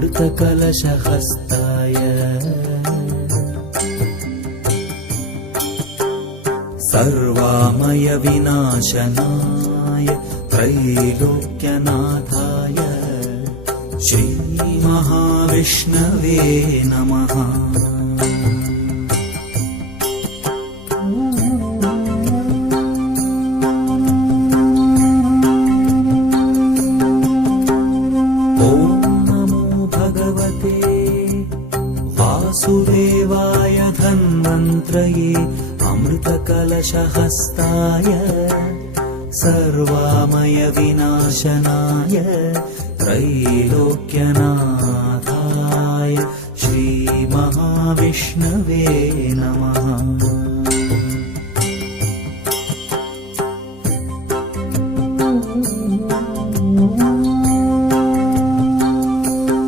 अमृतकलशहस्ताय सर्वामय विनाशनाय त्रैलोक्यनाथाय श्रीमहाविष्णवे नमः। वासुदेवाय धन्वन्त्रये अमृतकलशहस्ताय सर्वामय विनाशनाय त्रैलोक्यनाथाय